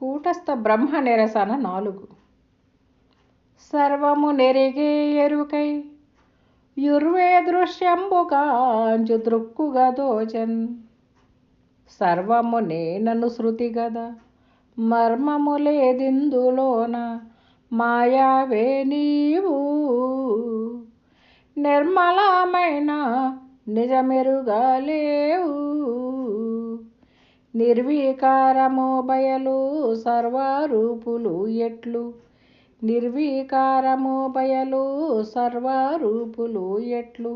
కూటస్థ బ్రహ్మ నిరసన నాలుగు. సర్వము నెరిగే ఎరుకై యుర్వే దృశ్యంబుకాంచు దృక్కుగా దోచన్. సర్వము నేనను శృతి గదా మర్మము లేదిందులోన మాయావే నీవు. నిర్మలమైన నిజమెరుగా లేవు. నిర్వీకారము బయలు సర్వరూపులు ఎట్లు? నిర్వీకారము బయలు సర్వరూపులు ఎట్లు?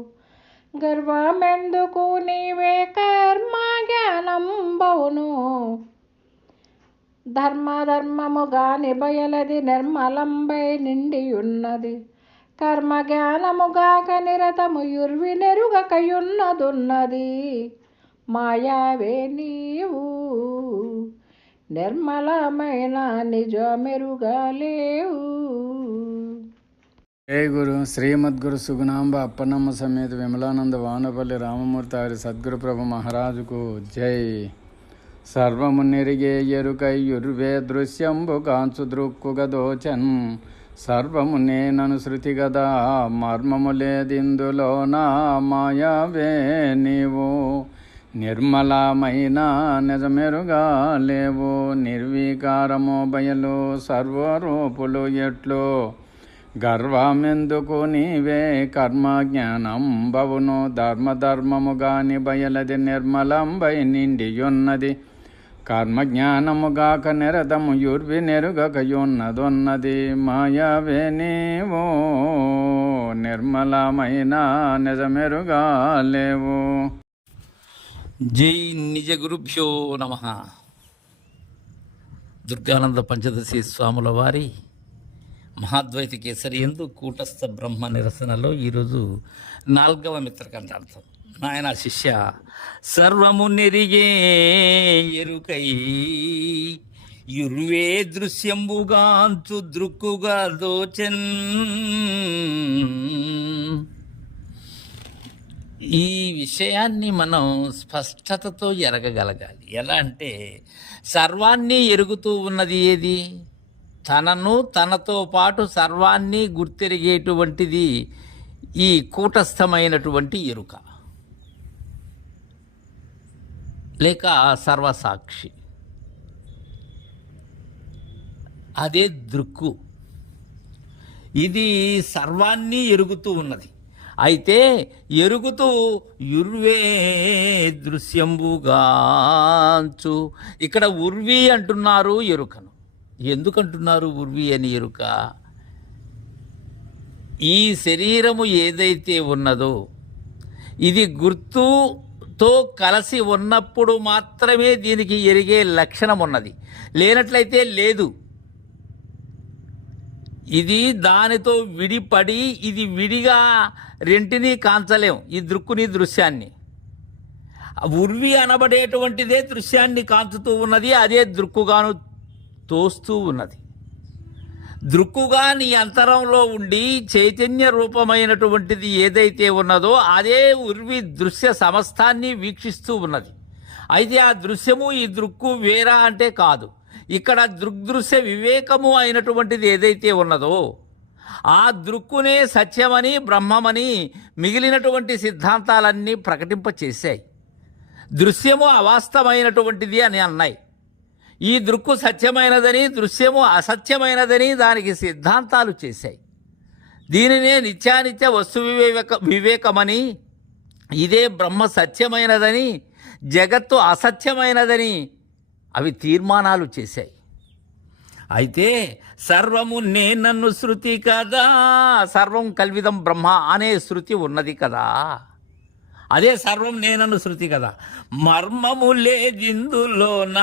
గర్వమెందుకు నీవే కర్మ జ్ఞానం బౌను? ధర్మధర్మముగా బయలది నిర్మలంబై నిండి ఉన్నది కర్మ జ్ఞానముగాక నిరతము యుర్వి నెరుగకయున్నదున్నది. మాయావే నీవు. నిర్మలమైన నిజమెరుగా లేవు. జయ గురు. శ్రీమద్గురు సుగుణాంబ అప్పనమ్మ సమేత విమలానంద వానపల్లి రామమూర్తి వారి సద్గురు ప్రభు మహారాజుకు జై. సర్వము నెరిగే ఎరుకై దృశ్యంబు కాంచు దృక్కుగదోచన్ సర్వము నేనను శృతి గదా మర్మము లేదిందులోన మాయావే నీవు. నిర్మలమైన నిజమెరుగా లేవు నిర్వీకారము బయలు సర్వరూపులు ఎట్లు. గర్వమెందుకు నీవే కర్మ జ్ఞానం బవును ధర్మధర్మముగాని గాని బయలది నిర్మలంబై నిండియున్నది. కర్మ జ్ఞానముగాక నిరతము యుర్వి నెరుగకయున్నదున్నది. మాయావే నీవు నిర్మలమైన నిజమెరుగా లేవు జై నిజ గురుభ్యో నమ. దుర్గానంద పంచదశి స్వాముల వారి మహాద్వైత కేసరి ఎందు కూటస్థ బ్రహ్మ నిరసనలో ఈరోజు నాలుగవ మిత్రకంఠార్థం నాయన శిష్య సర్వము నెరిగే ఎరుకై యుర్వే దృశ్యంబుగాంచు దృక్కుగా దోచన్. ఈ విషయాన్ని మనం స్పష్టతతో ఎరగగలగాలి. ఎలా అంటే సర్వాన్ని ఎరుగుతూ ఉన్నది ఏది? తనను తనతో పాటు సర్వాన్ని గుర్తెరిగేటువంటిది ఈ కూటస్థమైనటువంటి ఎరుక. లేక సర్వసాక్షి. అదే దృక్కు. ఇది సర్వాన్ని ఎరుగుతూ ఉన్నది. అయితే ఎరుగుతూ యుర్వే దృశ్యంబుగాంచు. ఇక్కడ ఉర్వి అంటున్నారు ఎరుకను. ఎందుకంటున్నారు ఉర్వి అని ఎరుక? ఈ శరీరము ఏదైతే ఉన్నదో ఇది గుర్తుతో కలిసి ఉన్నప్పుడు మాత్రమే దీనికి ఎరిగే లక్షణం ఉన్నది. లేనట్లయితే లేదు. ఇది దానితో విడిపడి ఇది విడిగా రెంటిని కాంచలేం. ఈ దృక్కుని దృశ్యాన్ని. ఉర్వి అనబడేటువంటిదే దృశ్యాన్ని కాంచుతూ ఉన్నది అదే దృక్కుగాను తోస్తూ ఉన్నది. దృక్కుగా నీ అంతరంలో ఉండి చైతన్య రూపమైనటువంటిది ఏదైతే ఉన్నదో అదే ఉర్వి దృశ్య సమస్తాన్ని వీక్షిస్తూ ఉన్నది. అయితే ఆ దృశ్యము ఈ దృక్కు వేరా అంటే కాదు. ఇక్కడ దృగ్దృశ్య వివేకము అయినటువంటిది ఏదైతే ఉన్నదో ఆ దృక్కునే సత్యమని బ్రహ్మమని మిగిలినటువంటి సిద్ధాంతాలన్నీ ప్రకటింపచేశాయి. దృశ్యము అవాస్తవమైనటువంటిది అని అన్నాయి. ఈ దృక్కు సత్యమైనదని దృశ్యము అసత్యమైనదని దానికి సిద్ధాంతాలు చేశాయి. దీనినే నిత్యానిత్య వస్తు వివేక వివేకమని ఇదే బ్రహ్మ సత్యమైనదని జగత్తు అసత్యమైనదని అవి తీర్మానాలు చేశాయి. అయితే సర్వము నేనన్ను శృతి కదా సర్వం కల్విదం బ్రహ్మ అనే శృతి ఉన్నది కదా. అదే సర్వం నేనన్ను శృతి కదా. మర్మము లేదిందులోన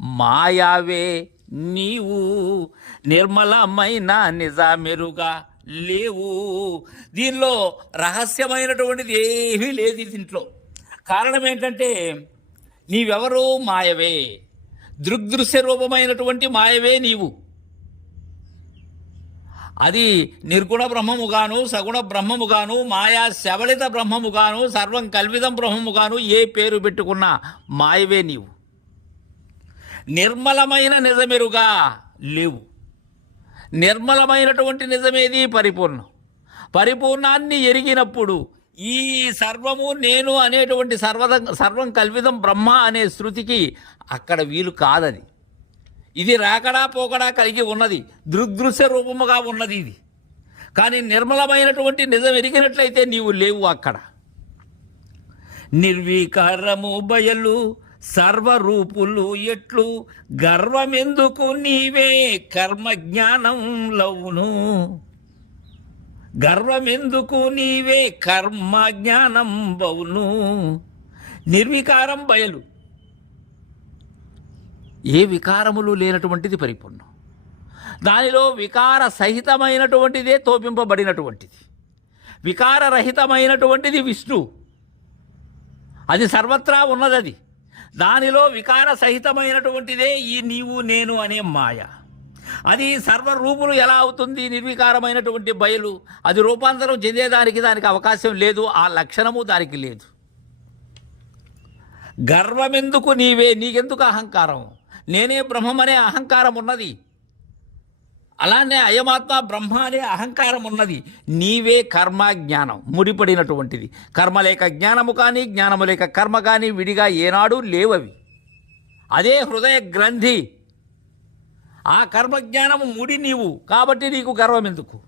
మాయావే నీవు నిర్మలమైన నిజామెరుగా లేవు. దీనిలో రహస్యమైనటువంటిది ఏమీ లేదు దీంట్లో. కారణం ఏంటంటే నీవెవరో మాయవే. దృగ్దృశ్య రూపమైనటువంటి మాయవే నీవు. అది నిర్గుణ బ్రహ్మముగాను సగుణ బ్రహ్మముగాను మాయా శవళిత బ్రహ్మముగాను సర్వం కల్విదం బ్రహ్మముగాను ఏ పేరు పెట్టుకున్నా మాయవే నీవు. నిర్మలమైన నిజమెరుగా లేవు. నిర్మలమైనటువంటి నిజమేది పరిపూర్ణం. పరిపూర్ణాన్ని ఎరిగినప్పుడు ఈ సర్వము నేను అనేటువంటి సర్వద సర్వం కల్విదం బ్రహ్మ అనే శృతికి అక్కడ వీలు కాదది ఇది రాకడా పోకడా కలిగి ఉన్నది. దృగ్దృశ్య రూపముగా ఉన్నది ఇది. కానీ నిర్మలమైనటువంటి నిజం ఎరిగినట్లయితే నీవు లేవు అక్కడ. నిర్వీకారము బయలు సర్వరూపులు ఎట్లు గర్వమెందుకు నీవే కర్మ జ్ఞానం లవును గర్వమెందుకు నీవే కర్మ జ్ఞానం బవును నిర్వికారం బయలు. ఏ వికారములు లేనటువంటిది పరిపూర్ణం. దానిలో వికార సహితమైనటువంటిదే తోపింపబడినటువంటిది. వికారరహితమైనటువంటిది విష్ణు. అది సర్వత్రా ఉన్నదది. దానిలో వికార సహితమైనటువంటిదే ఈ నీవు నేను అనే మాయ. అది సర్వరూపులు ఎలా అవుతుంది? నిర్వికారమైనటువంటి బయలు. అది రూపాంతరం చెందేదానికి దానికి అవకాశం లేదు. ఆ లక్షణము దానికి లేదు. గర్వమెందుకు నీవే? నీకెందుకు అహంకారం? నేనే బ్రహ్మమనే అహంకారం ఉన్నది. అలానే అయమాత్మ బ్రహ్మ అనే అహంకారం ఉన్నది. నీవే కర్మ జ్ఞానం. ముడిపడినటువంటిది. కర్మ లేక జ్ఞానము కానీ జ్ఞానము లేక కర్మ కానీ విడిగా ఏనాడు లేవవి. అదే హృదయ గ్రంథి. ఆ కర్మజ్ఞానము ముడి నీవు కాబట్టి నీకు గర్వం ఎందుకు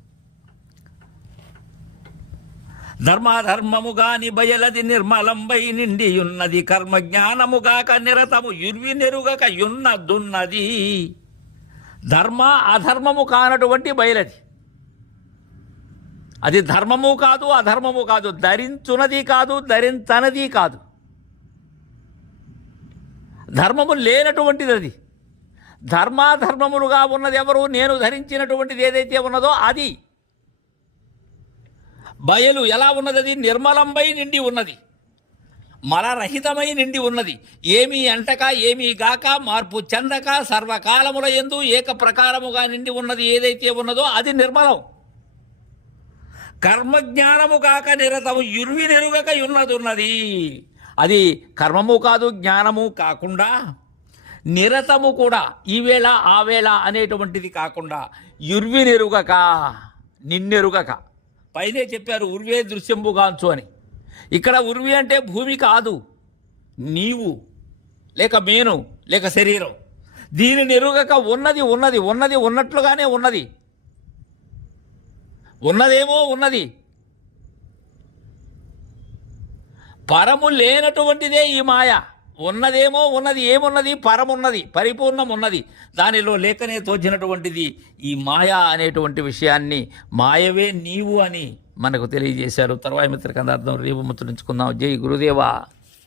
ధర్మాధర్మముగాని బయలది నిర్మలంబై నిండి ఉన్నది కర్మజ్ఞానముగాక నిరతము యుర్వి నెరుగక యున్నదున్నది. ధర్మ అధర్మము కానటువంటి బయలది. అది ధర్మము కాదు అధర్మము కాదు ధరించున్నది కాదు ధరించనది కాదు. ధర్మము లేనటువంటిది అది. ధర్మాధర్మములుగా ఉన్నది ఎవరు? నేను ధరించినటువంటిది ఏదైతే ఉన్నదో అది. బయలు ఎలా ఉన్నది అది? నిర్మలంబై నిండి ఉన్నది. మలరహితమై నిండి ఉన్నది. ఏమీ అంటక ఏమీ గాక మార్పు చెందక సర్వకాలముల ఎందు ఏక ప్రకారముగా నిండి ఉన్నది ఏదైతే ఉన్నదో అది నిర్మలం. కర్మజ్ఞానము కాక నిరతము ఇరువి నెరుగక ఉన్నది ఉన్నది అది కర్మము కాదు జ్ఞానము కాకుండా నిరతము కూడా ఈవేళ ఆవేళ అనేటువంటిది కాకుండా యుర్వినెరుగక నిన్నెరుగక. పైనే చెప్పారు ఉర్వే దృశ్యంబుగాంచు అని. ఇక్కడ ఉర్వి అంటే భూమి కాదు నీవు లేక మేను లేక శరీరం. దీని నెరుగక ఉన్నది ఉన్నది ఉన్నది ఉన్నట్లుగానే ఉన్నది. ఉన్నదేమో ఉన్నది. పరము లేనటువంటిదే ఈ మాయ. ఉన్నదేమో ఉన్నది ఏమున్నది పరమున్నది పరిపూర్ణం ఉన్నది దానిలో లేఖనే తోచినటువంటిది ఈ మాయ అనేటువంటి విషయాన్ని మాయవే నీవు అని మనకు తెలియజేశారు. తర్వాయి మిత్ర రేపు ముచ్చరించుకుందాం జై గురుదేవా.